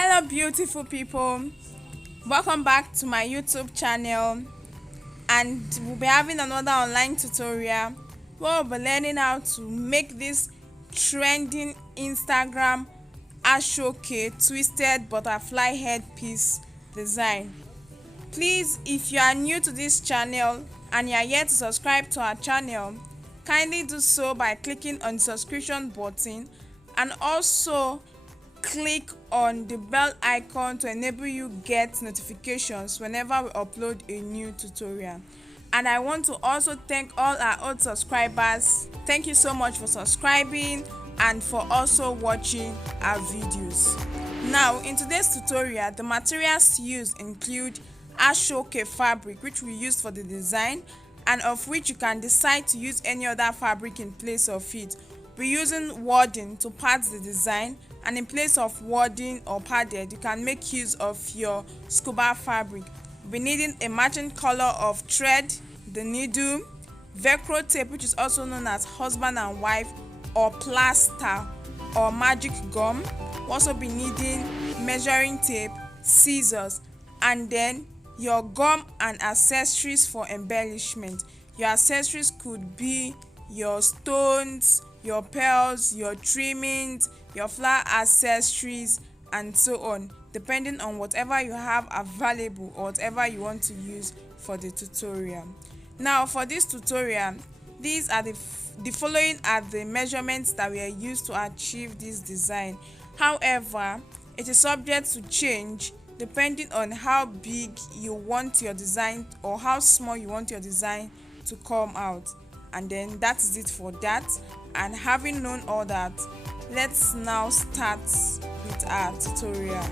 Hello beautiful people, welcome back to my YouTube channel, and we'll be having another online tutorial where we'll be learning how to make this trending Instagram Aso-oke twisted butterfly headpiece design. Please, if you are new to this channel and you are yet to subscribe to our channel, kindly do so by clicking on the subscription button and also click on the bell icon to enable you get notifications whenever we upload a new tutorial. And I want to also thank all our old subscribers. Thank you so much for subscribing and for also watching our videos. Now, in today's tutorial, the materials used include Aso-oke fabric, which we used for the design, and of which you can decide to use any other fabric in place of it. We're using wadding to pad the design, and in place of wadding or padded, you can make use of your Scuba fabric. We're needing a matching color of thread, the needle, Velcro tape, which is also known as husband and wife, or plaster or magic gum. We'll also be needing measuring tape, scissors, and then your gum and accessories for embellishment. Your accessories could be your stones, your pearls, your trimmings, your flower accessories, and so on, depending on whatever you have available or whatever you want to use for the tutorial. Now, for this tutorial, these are the following are the measurements that we are used to achieve this design. However, it is subject to change depending on how big you want your design or how small you want your design to come out. And then that is it for that. And having known all that, let's now start with our tutorial.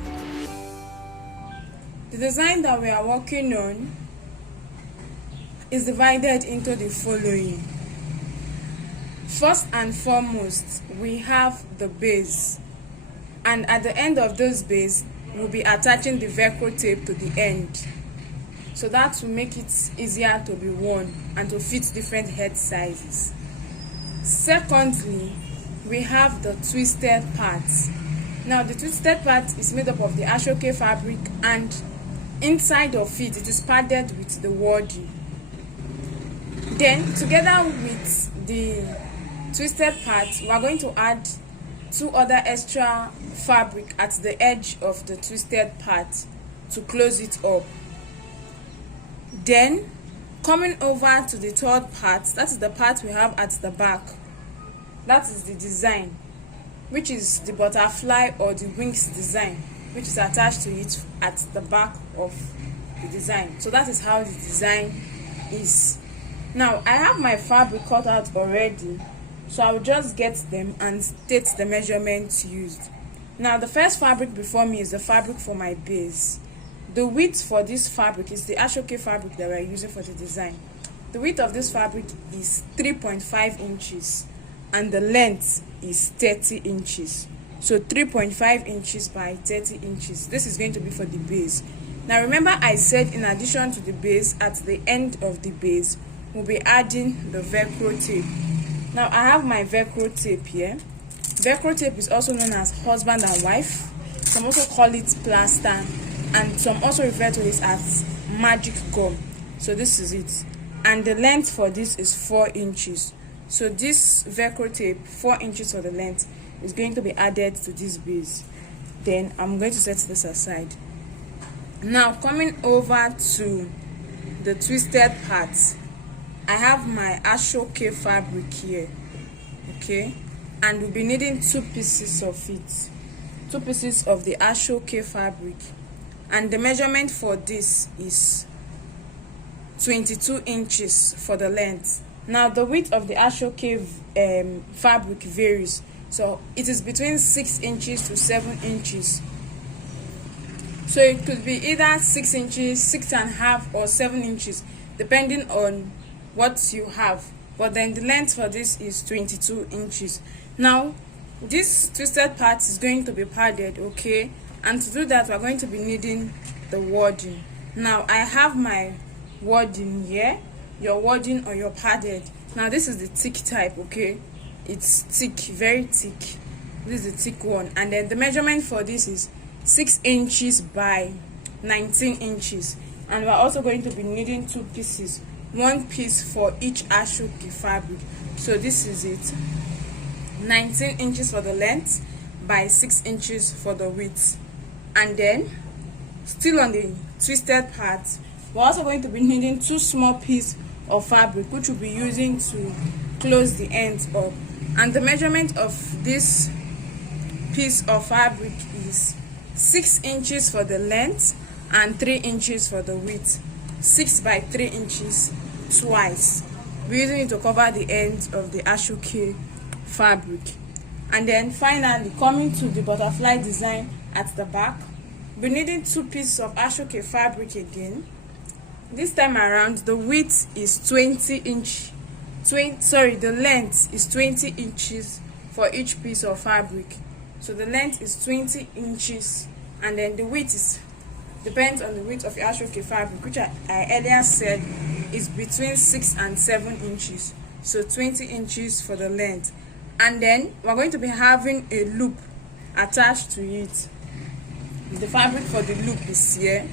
The design that we are working on is divided into the following. First and foremost, we have the base, and at the end of this base we'll be attaching the Velcro tape to the end, so that will make it easier to be worn and to fit different head sizes. Secondly, we have the twisted part. Now, the twisted part is made up of the Aso-oke fabric, and inside of it, it is padded with the wadding. Then, together with the twisted part, we are going to add two other extra fabric at the edge of the twisted part to close it up. Then, coming over to the third part, that is the part we have at the back. That is the design, which is the butterfly or the wings design, which is attached to it at the back of the design. So that is how the design is. Now, I have my fabric cut out already, so I will just get them and state the measurements used. Now, the first fabric before me is the fabric for my base. The width for this fabric is the Aso-oke fabric that we are using for the design. The width of this fabric is 3.5 inches and the length is 30 inches. So 3.5 inches by 30 inches. This is going to be for the base. Now, remember I said in addition to the base, at the end of the base, we'll be adding the Velcro tape. Now, I have my Velcro tape here. Velcro tape is also known as husband and wife. Some also call it plaster, and some also refer to it as magic gum. So this is it. And the length for this is 4 inches. So this Velcro tape, 4 inches for the length, is going to be added to this base. Then I'm going to set this aside. Now, coming over to the twisted part, I have my Aso-oke fabric here, okay, and we'll be needing 2 pieces of it, 2 pieces of the Aso-oke fabric, and the measurement for this is 22 inches for the length. Now, the width of the Aso-oke fabric varies, so it is between 6 inches to 7 inches. So it could be either 6 inches, 6.5, or 7 inches, depending on what you have. But then the length for this is 22 inches. Now, this twisted part is going to be padded, okay, and to do that we're going to be needing the wadding. Now, I have my wadding here, your wadding or your padded. Now, this is the thick type, okay, it's thick, very thick. This is the thick one, and then the measurement for this is 6 inches by 19 inches, and we're also going to be needing 2 pieces, 1 piece for each Aso-oke fabric. So this is it, 19 inches for the length by 6 inches for the width. And then still on the twisted part, we're also going to be needing 2 small pieces of fabric, which we'll be using to close the ends up. And the measurement of this piece of fabric is 6 inches for the length and 3 inches for the width. 6 by 3 inches twice. We're using it to cover the ends of the Aso-oke fabric. And then finally, coming to the butterfly design at the back, we're needing 2 pieces of Aso-oke fabric again. This time around, the width is the length is 20 inches for each piece of fabric. So the length is 20 inches, and then the width depends on the width of your Aso-oke fabric, which I earlier said is between 6 and 7 inches. So 20 inches for the length. And then we're going to be having a loop attached to it. The fabric for the loop is here,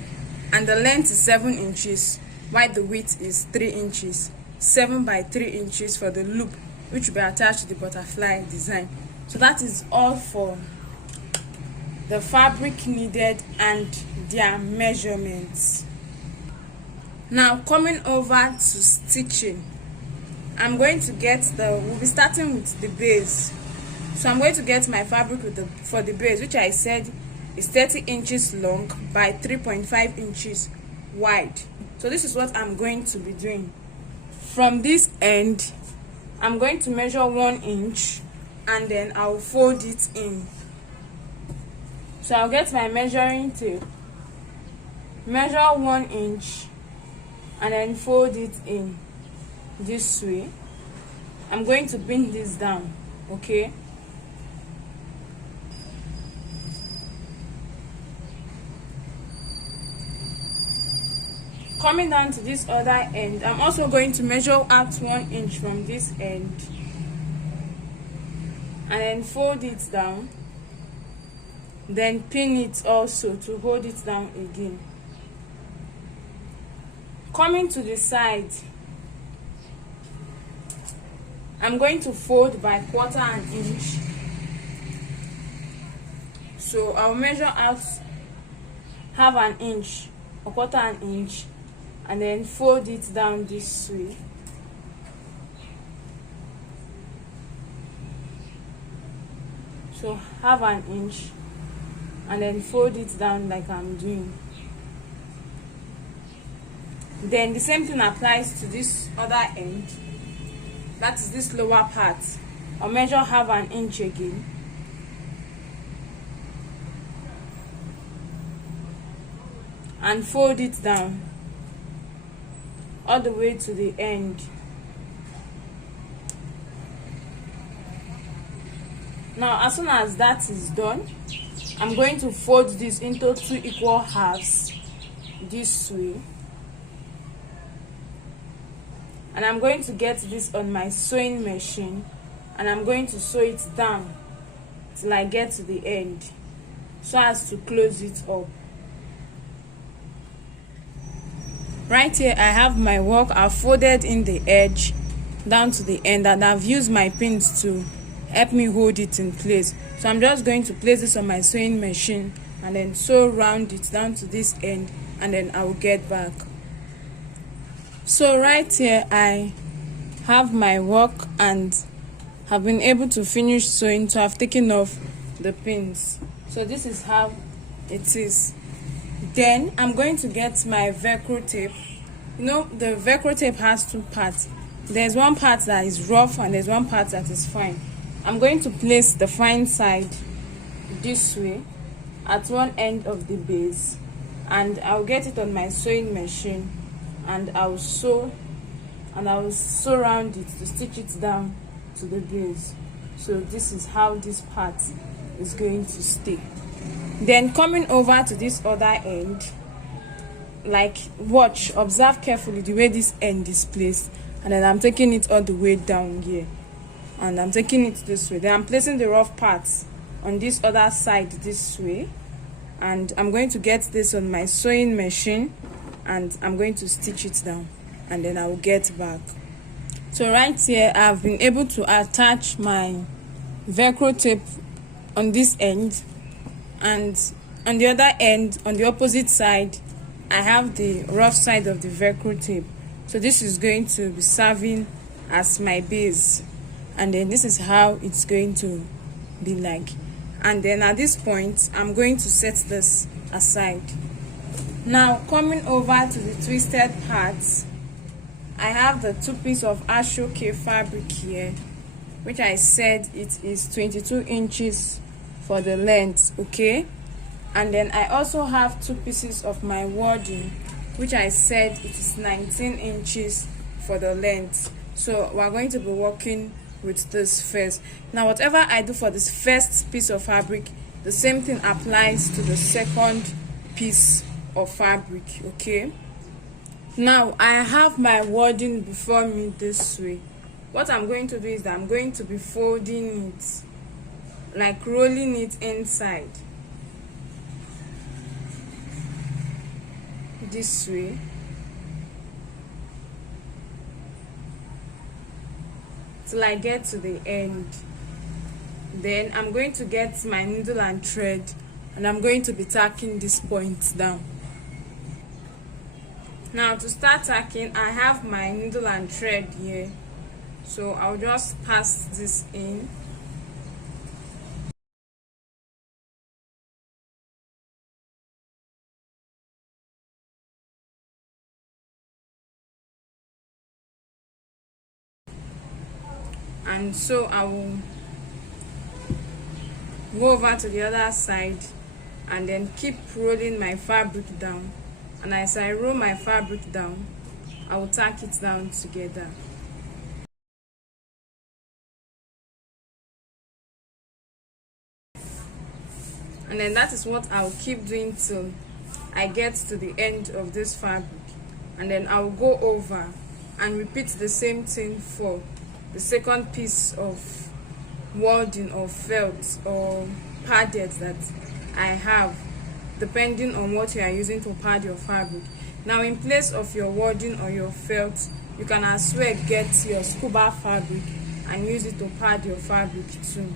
and the length is 7 inches, while the width is 3 inches. 7 by 3 inches for the loop, which will be attached to the butterfly design. So that is all for the fabric needed and their measurements. Now coming over to stitching, I'm going to we'll be starting with the base. So I'm going to get my fabric for the base, which I said is 30 inches long by 3.5 inches wide. So this is what I'm going to be doing. From this end, I'm going to measure 1 inch, and then I'll fold it in. So I'll get my measuring tape, measure 1 inch, and then fold it in this way. I'm going to pin this down, okay? Coming down to this other end, I'm also going to measure out 1 inch from this end, and then fold it down, then pin it also to hold it down again. Coming to the side, I'm going to fold by 1/4 inch. So I'll measure out 1/2 inch or 1/4 inch, and then fold it down this way. So 1/2 inch, and then fold it down like I'm doing. Then the same thing applies to this other end, that is this lower part. I'll measure 1/2 inch again, and fold it down all the way to the end. Now as soon as that is done, I'm going to fold this into 2 equal halves this way, and I'm going to get this on my sewing machine, and I'm going to sew it down till I get to the end so as to close it up. Right here I have my work. I've folded in the edge down to the end, and I've used my pins to help me hold it in place. So I'm just going to place this on my sewing machine and then sew round it down to this end, and then I will get back. So right here I have my work and have been able to finish sewing, so I've taken off the pins. So this is how it is. Then I'm going to get my Velcro tape. You know, the Velcro tape has 2 parts. There's one part that is rough and there's one part that is fine. I'm going to place the fine side this way at one end of the base, and I'll get it on my sewing machine, and I'll sew around it to stitch it down to the base. So this is how this part is going to stay. Then coming over to this other end, like observe carefully the way this end is placed, and then I'm taking it all the way down here, and I'm taking it this way. Then I'm placing the rough parts on this other side this way, and I'm going to get this on my sewing machine and I'm going to stitch it down, and then I will get back. So right here I've been able to attach my Velcro tape on this end, and on the other end, on the opposite side, I have the rough side of the Velcro tape. So this is going to be serving as my base, and then this is how it's going to be like. And then at this point I'm going to set this aside. Now coming over to the twisted parts, I have the 2 pieces of Aso-oke fabric here, which I said it is 22 inches for the length, okay? And then I also have 2 pieces of my wording, which I said it is 19 inches for the length. So we're going to be working with this first. Now whatever I do for this first piece of fabric, the same thing applies to the second piece of fabric, okay? Now I have my wording before me this way. What I'm going to do is that I'm going to be folding it, like rolling it inside this way. Till I get to the end. Then I'm going to get my needle and thread, and I'm going to be tacking this point down. Now to start tacking, I have my needle and thread here, so I'll just pass this in. And so I will go over to the other side and then keep rolling my fabric down, and as I roll my fabric down, I will tack it down together. And then that is what I'll keep doing till I get to the end of this fabric, and then I'll go over and repeat the same thing for the second piece of wording or felt or padded that I have, depending on what you are using to pad your fabric. Now in place of your wording or your felt, you can as well get your Scuba fabric and use it to pad your fabric too.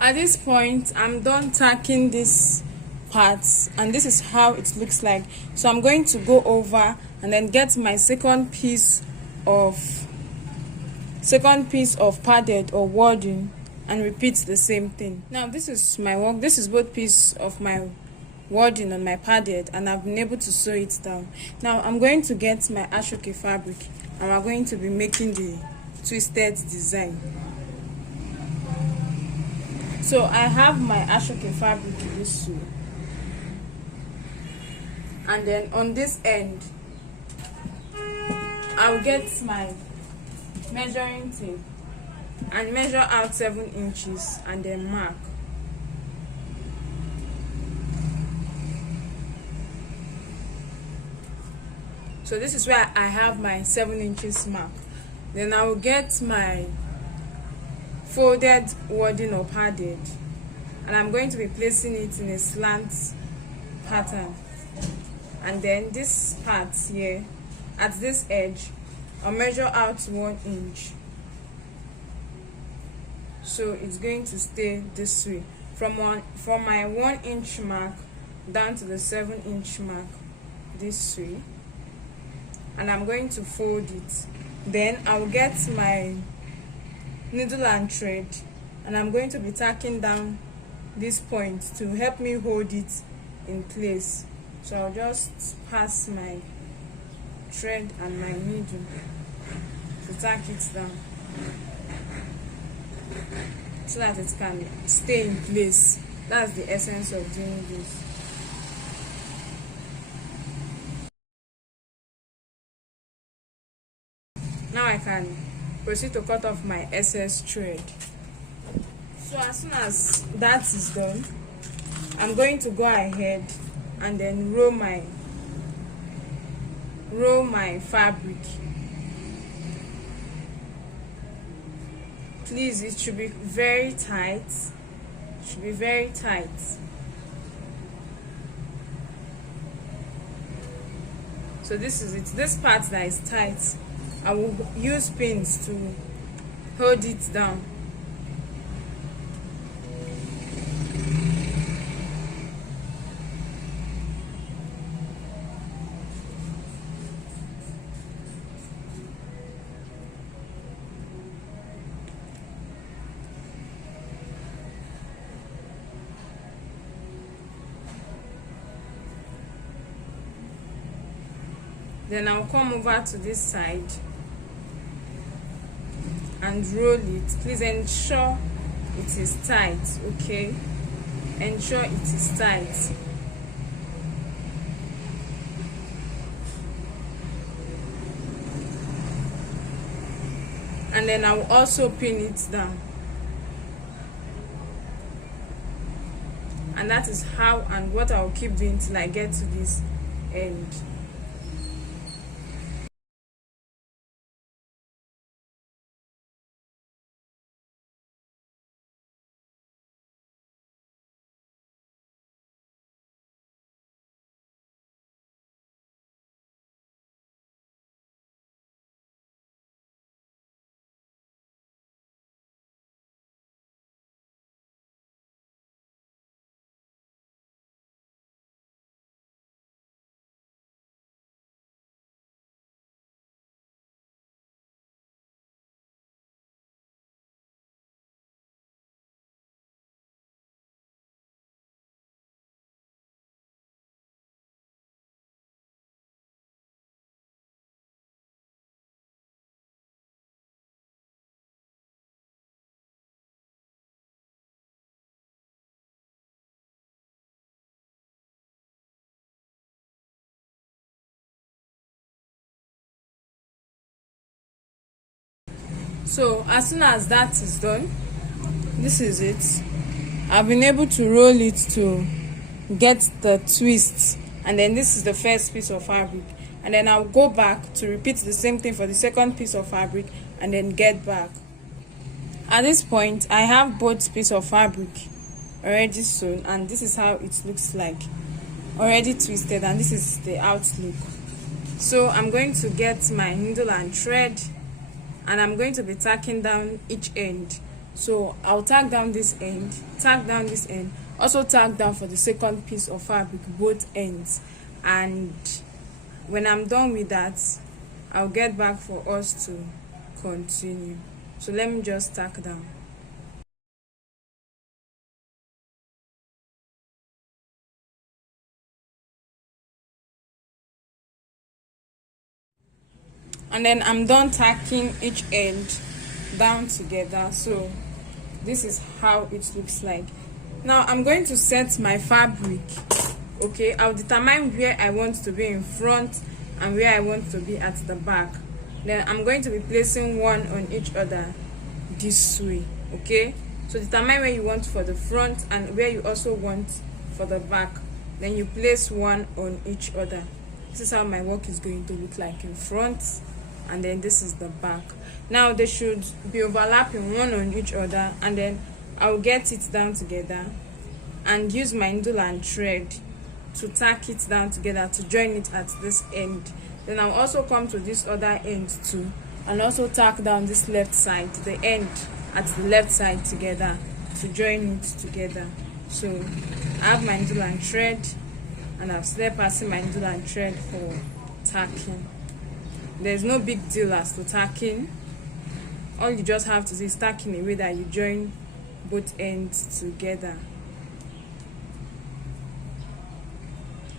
At this point, I'm done tacking this parts, and this is how it looks like. So I'm going to go over and then get my second piece of padded or wording and repeat the same thing. Now this is my work. This is both piece of my wording on my padded, and I've been able to sew it down. Now I'm going to get my Aso-oke fabric, and we're going to be making the twisted design. So I have my Aso-oke fabric this way, and then on this end I'll get my measuring tape and measure out 7 inches and then mark. So this is where I have my 7 inches mark. Then I will get my folded wadding or padded, and I'm going to be placing it in a slant pattern. And then this part here, at this edge, I'll measure out 1 inch. So it's going to stay this way from my 1 inch mark down to the 7 inch mark this way, and I'm going to fold it. Then I'll get my needle and thread, and I'm going to be tacking down this point to help me hold it in place. So I'll just pass my thread and my needle to tack it down so that it can stay in place. That's the essence of doing this. Now I can proceed to cut off my excess thread. So as soon as that is done, I'm going to go ahead and then roll my fabric. Please, it should be very tight. It should be very tight. So this is it. This part that is tight, I will use pins to hold it down. Then I'll come over to this side and roll it. Please ensure it is tight, okay? Ensure it is tight. And then I'll also pin it down. And that is how and what I'll keep doing till I get to this end. So as soon as that is done, this is it. I've been able to roll it to get the twist, and then this is the first piece of fabric, and then I'll go back to repeat the same thing for the second piece of fabric and then get back. At this point, I have both pieces of fabric already sewn, and this is how it looks like, already twisted, and this is the outlook. So I'm going to get my needle and thread, and I'm going to be tacking down each end. So I'll tack down this end, tack down this end, also tack down for the second piece of fabric, both ends. And when I'm done with that, I'll get back for us to continue. So let me just tack down. And then I'm done tacking each end. down together. So this is how it looks like. Now I'm going to set my fabric. Okay, I'll determine where I want to be in front and where I want to be at the back. Then I'm going to be placing one on each other this way. Okay, so determine where you want for the front and where you also want for the back. Then you place one on each other. This is how my work is going to look like in front, and then this is the back. Now they should be overlapping one on each other, and then I'll get it down together and use my needle and thread to tack it down together to join it at this end. Then I'll also come to this other end too and also tack down this left side, the end at the left side together to join it together. So I have my needle and thread, and I've started passing my needle and thread for tacking. There's no big deal as to tacking. All you just have to do is tack in a way that you join both ends together.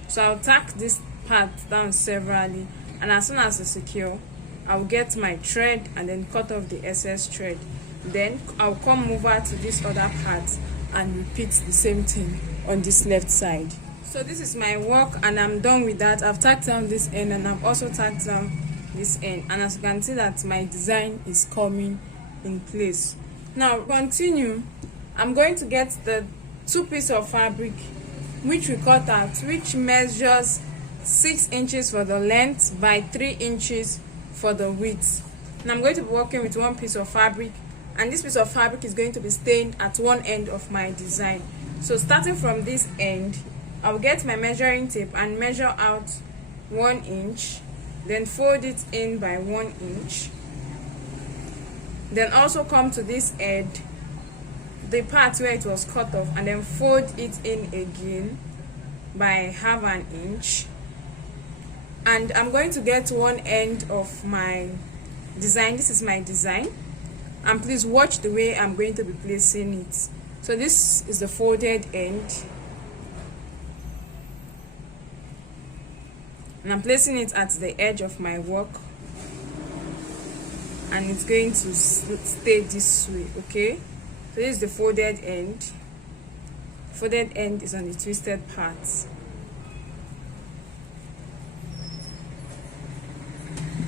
So I'll tack this part down severally, and as soon as it's secure, I'll get my thread and then cut off the excess thread. Then I'll come over to this other part and repeat the same thing on this left side. So this is my work, and I'm done with that. I've tacked down this end and I've also tacked down this end, and as you can see that my design is coming in place. Now continue. I'm going to get the 2 pieces of fabric which we cut out, which measures 6 inches for the length by 3 inches for the width. And I'm going to be working with 1 piece of fabric, and this piece of fabric is going to be staying at one end of my design. So starting from this end, I'll get my measuring tape and measure out 1 inch, then fold it in by 1 inch. Then also come to this end, the part where it was cut off, and then fold it in again by ½ an inch. And I'm going to get one end of my design. This is my design, and please watch the way I'm going to be placing it. So this is the folded end, and I'm placing it at the edge of my work, and it's going to stay this way. Okay, so this is the folded end. Folded end is on the twisted part.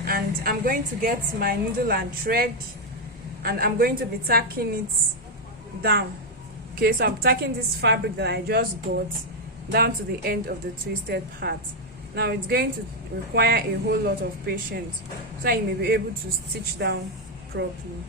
And I'm going to get my needle and thread, and I'm going to be tacking it down. Okay, so I'm tacking this fabric that I just got down to the end of the twisted part. Now it's going to require a whole lot of patience so that you may be able to stitch down properly.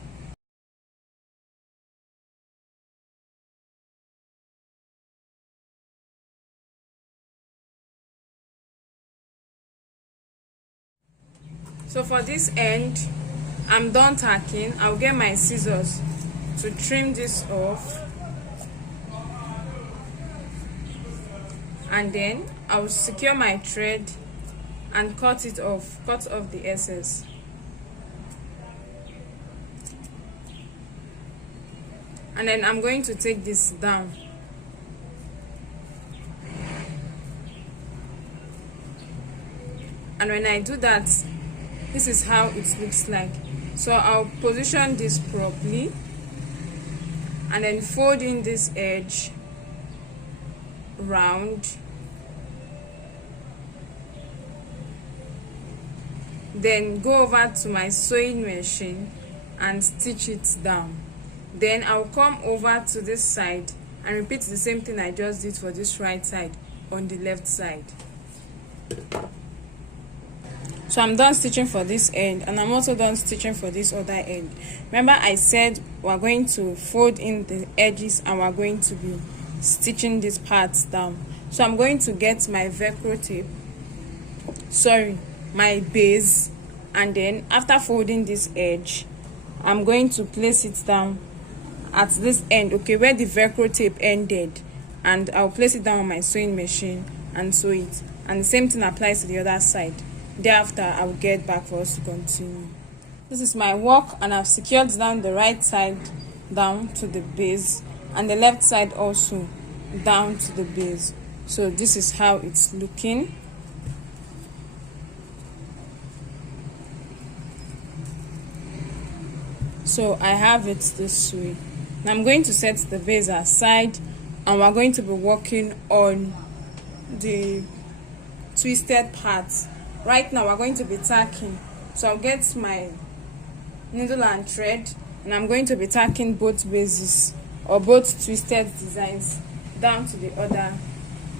So for this end, I'm done tacking. I'll get my scissors to trim this off, and then I'll secure my thread and cut off the excess. And then I'm going to take this down. And when I do that, this is how it looks like. So I'll position this properly and then fold in this edge round, then go over to my sewing machine and stitch it down. Then I'll come over to this side and repeat the same thing I just did for this right side on the left side. So I'm done stitching for this end, and I'm also done stitching for this other end. Remember I said we're going to fold in the edges and we're going to be stitching these parts down. So I'm going to get my Velcro tape, my base, and then after folding this edge, I'm going to place it down at this end, okay, where the Velcro tape ended, and I'll place it down on my sewing machine and sew it. And the same thing applies to the other side. Thereafter, I will get back for us to continue. This is my work, and I've secured down the right side down to the base, and the left side also down to the base. So this is how it's looking. So I have it this way. Now I'm going to set the base aside, and we're going to be working on the twisted part. Right now we're going to be tacking, so I'll get my needle and thread, and I'm going to be tacking both bases or both twisted designs down to the other.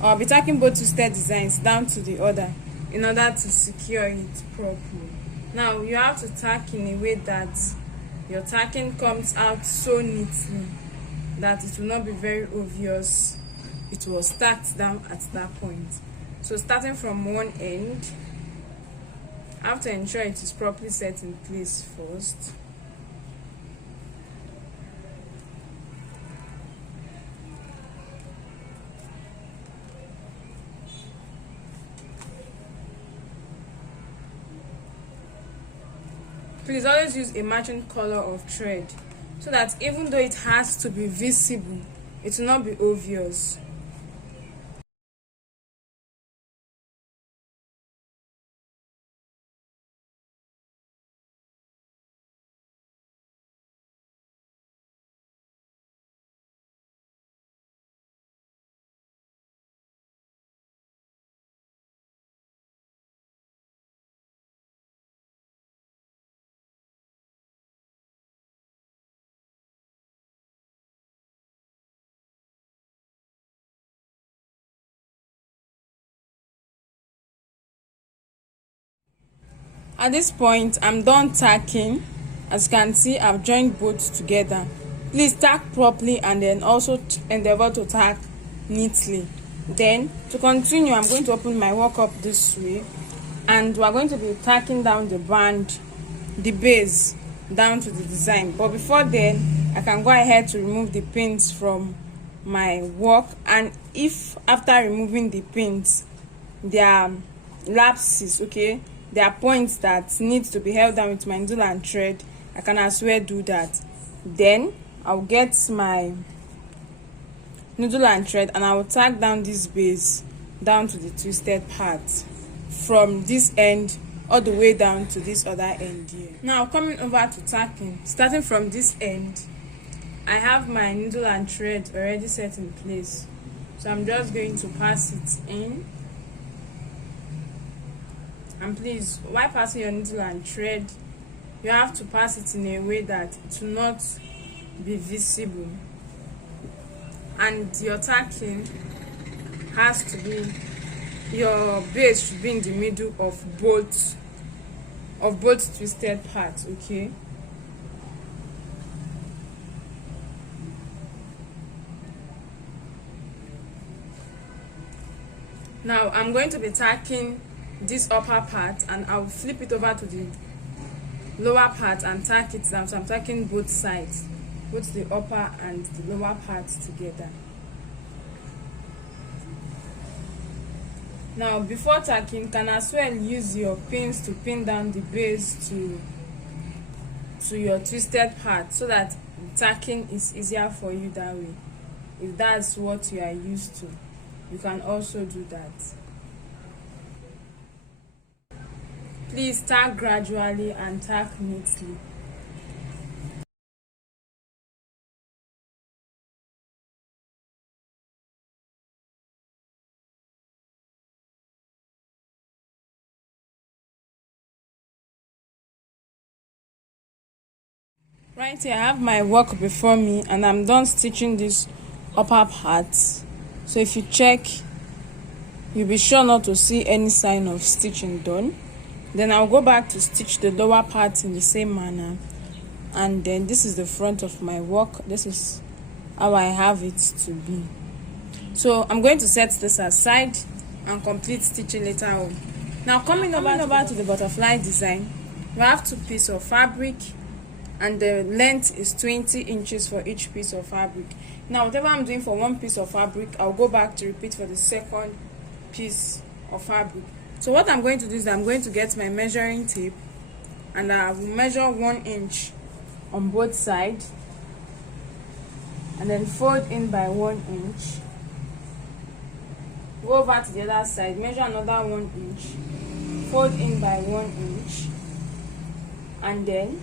I'll be tacking both twisted designs down to the other in order to secure it properly. Now you have to tack in a way that your tacking comes out so neatly that it will not be very obvious it was tacked down at that point. So starting from one end, I have to ensure it is properly set in place first. Please always use a matching color of thread so that even though it has to be visible, it will not be obvious. At this point, I'm done tacking. As you can see, I've joined both together. Please tack properly and then also endeavor to tack neatly. Then, to continue, I'm going to open my work up this way, and we're going to be tacking down the band, the base, down to the design. But before then, I can go ahead to remove the pins from my work, and if after removing the pins, there are lapses, okay, there are points that need to be held down with my needle and thread, I can as well do that. Then I'll get my needle and thread and I will tack down this base down to the twisted part from this end all the way down to this other end here. Now coming over to tacking, starting from this end, I have my needle and thread already set in place, so I'm just going to pass it in. And please, while passing your needle and thread, you have to pass it in a way that it will not be visible, and your tacking has to be, your base should be in the middle of both twisted parts, okay? Now I'm going to be tacking this upper part, and I'll flip it over to the lower part and tack it down. So I'm tacking both sides, both the upper and the lower part together. Now before tacking, you can as well use your pins to pin down the base to your twisted part so that tacking is easier for you that way. If that's what you are used to, you can also do that. Please tack gradually and tack neatly. Right here I have my work before me, and I'm done stitching this upper part. So if you check, you'll be sure not to see any sign of stitching done. Then I'll go back to stitch the lower part in the same manner, and then this is the front of my work. This is how I have it to be. So I'm going to set this aside and complete stitching later on. Now coming over to the butterfly design, we have 2 pieces of fabric, and the length is 20 inches for each piece of fabric. Now whatever I'm doing for one piece of fabric, I'll go back to repeat for the second piece of fabric. So what I'm going to do is I'm going to get my measuring tape, and I will measure 1 inch on both sides, and then fold in by 1 inch. Go over to the other side, measure another 1 inch, fold in by 1 inch, and then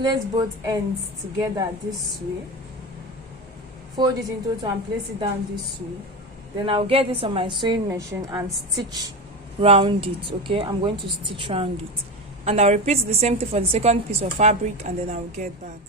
place both ends together this way, fold it into two and place it down this way. Then I'll get this on my sewing machine and stitch round it. Okay, I'm going to stitch round it, and I'll repeat the same thing for the second piece of fabric, and then I'll get back.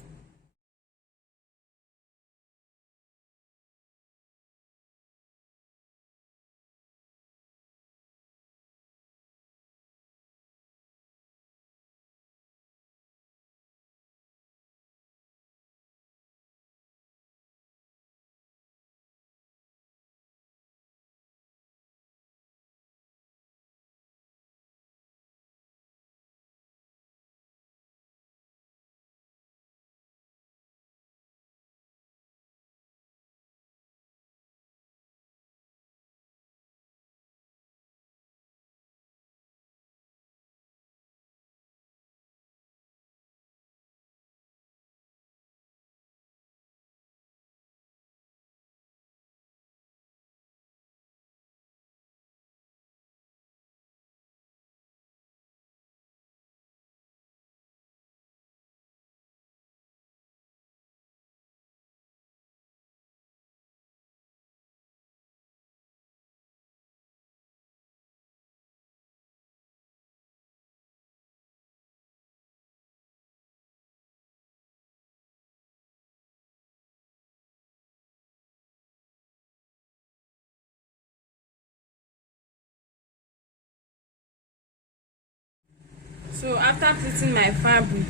So after pleating my fabric,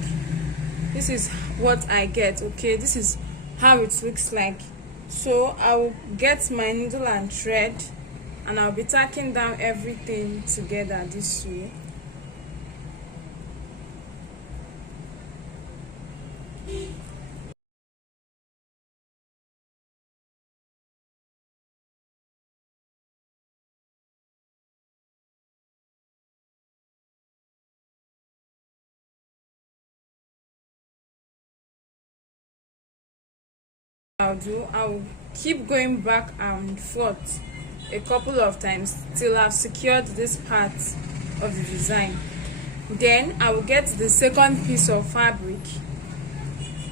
this is what I get. Okay, this is how it looks like. So I'll get my needle and thread, and I'll be tacking down everything together this way. I'll keep going back and forth a couple of times till I've secured this part of the design. Then I will get the second piece of fabric.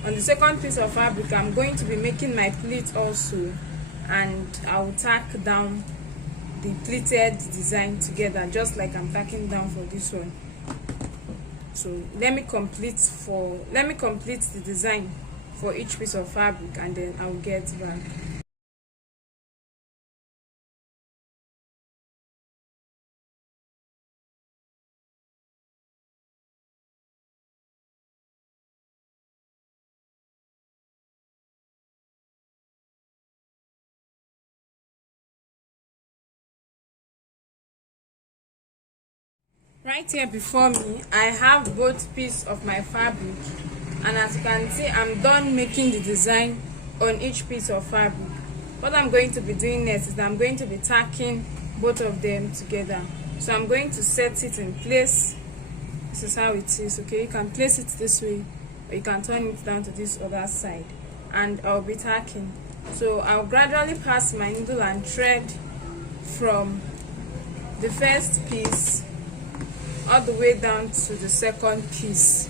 On the second piece of fabric, I'm going to be making my pleat also, and I will tack down the pleated design together, just like I'm tacking down for this one. So let me complete the design for each piece of fabric, and then I'll get back. Right here before me, I have both pieces of my fabric, and as you can see, I'm done making the design on each piece of fabric. What I'm going to be doing next is that I'm going to be tacking both of them together. So I'm going to set it in place. This is how it is. Okay, you can place it this way, or you can turn it down to this other side, and I'll be tacking. So I'll gradually pass my needle and thread from the first piece all the way down to the second piece.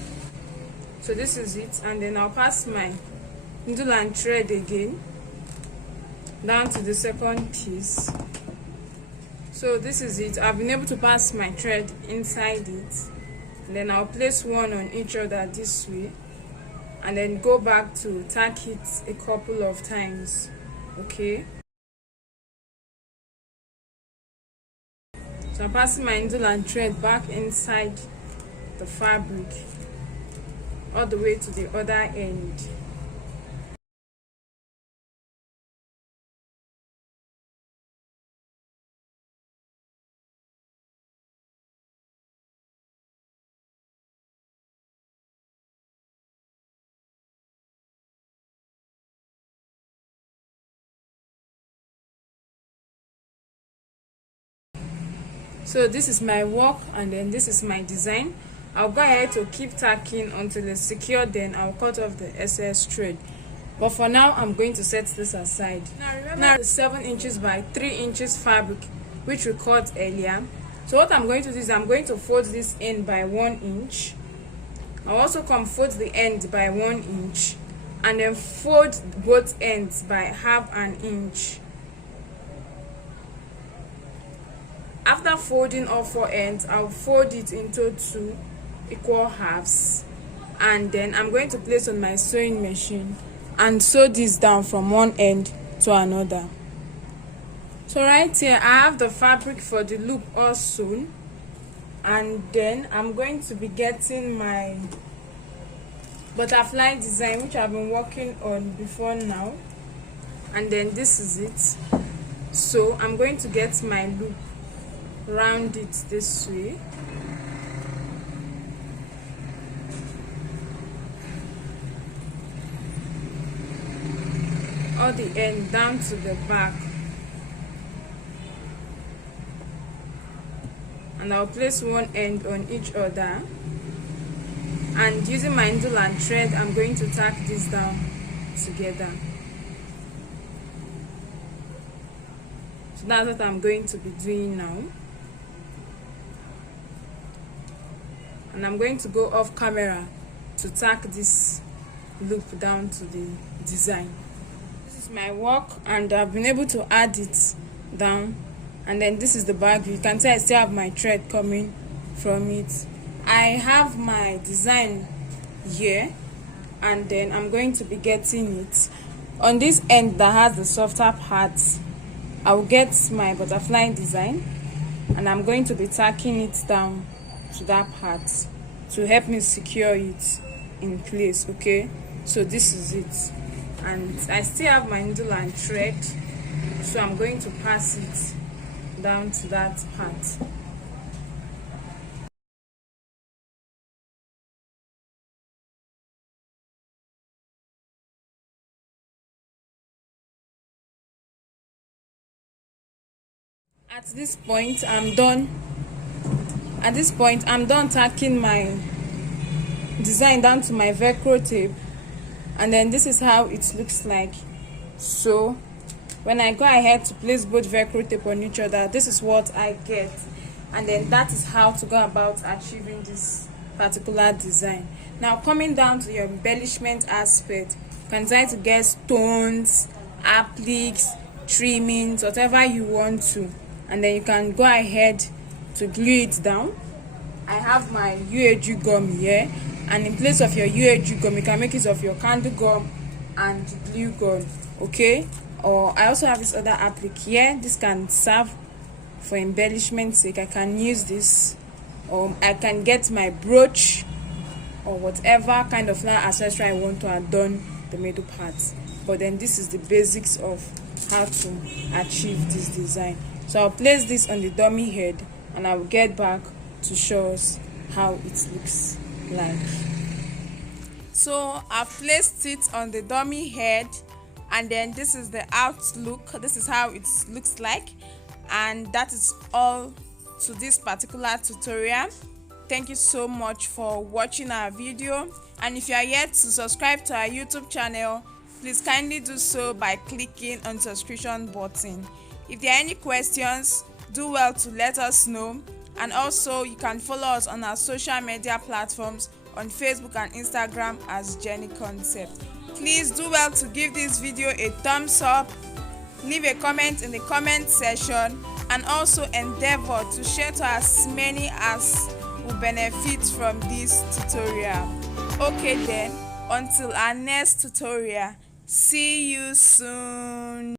So this is it, and then I'll pass my needle and thread again down to the second piece. So this is it. I've been able to pass my thread inside it, and then I'll place one on each other this way, and then go back to tack it a couple of times. Okay, so I'm passing my needle and thread back inside the fabric all the way to the other end. So this is my work, and then this is my design. I'll go ahead to keep tacking until it's secure, then I'll cut off the excess thread. But for now, I'm going to set this aside. Now remember the 7 inches by 3 inches fabric which we cut earlier. So what I'm going to do is I'm going to fold this in by 1 inch. I'll also come fold the end by 1 inch and then fold both ends by half an inch. After folding all 4 ends, I'll fold it into 2 equal halves, and then I'm going to place on my sewing machine and sew this down from one end to another. So right here I have the fabric for the loop all sewn, and then I'm going to be getting my butterfly design, which I've been working on before now, and then this is it. So I'm going to get my loop, round it this way, all the end down to the back, and I'll place one end on each other, and using my needle and thread I'm going to tack this down together. So that's what I'm going to be doing now, and I'm going to go off camera to tack this loop down to the design. This is my work, and I've been able to add it down, and then this is the back. You can see I still have my thread coming from it. I have my design here, and then I'm going to be getting it on this end that has the softer parts. I will get my butterfly design, and I'm going to be tacking it down to that part to help me secure it in place. Okay, so this is it, and I still have my needle and thread, so I'm going to pass it down to that part. At this point I'm done tacking my design down to my Velcro tape, and then this is how it looks like. So when I go ahead to place both Velcro tape on each other, this is what I get, and then that is how to go about achieving this particular design. Now coming down to your embellishment aspect, you can try to get stones, appliques, trimmings, whatever you want to, and then you can go ahead to glue it down. I have my UAG gum here, and in place of your UAG gum you can make use of your candle gum and glue gun. Okay, or I also have this other applique here. This can serve for embellishment sake. I can use this, or I can get my brooch or whatever kind of flower accessory I want to adorn the middle parts. But then this is the basics of how to achieve this design. So I'll place this on the dummy head, and I will get back to show us how it looks like. So I've placed it on the dummy head, and then this is the outlook. This is how it looks like, and that is all to this particular tutorial. Thank you so much for watching our video, and if you are yet to subscribe to our YouTube channel, please kindly do so by clicking on the subscription button. If there are any questions, do well to let us know, and also you can follow us on our social media platforms on Facebook and Instagram as Jenie Concept. Please do well to give this video a thumbs up, leave a comment in the comment section, and also endeavor to share to as many as will benefit from this tutorial. Okay then, until our next tutorial, see you soon.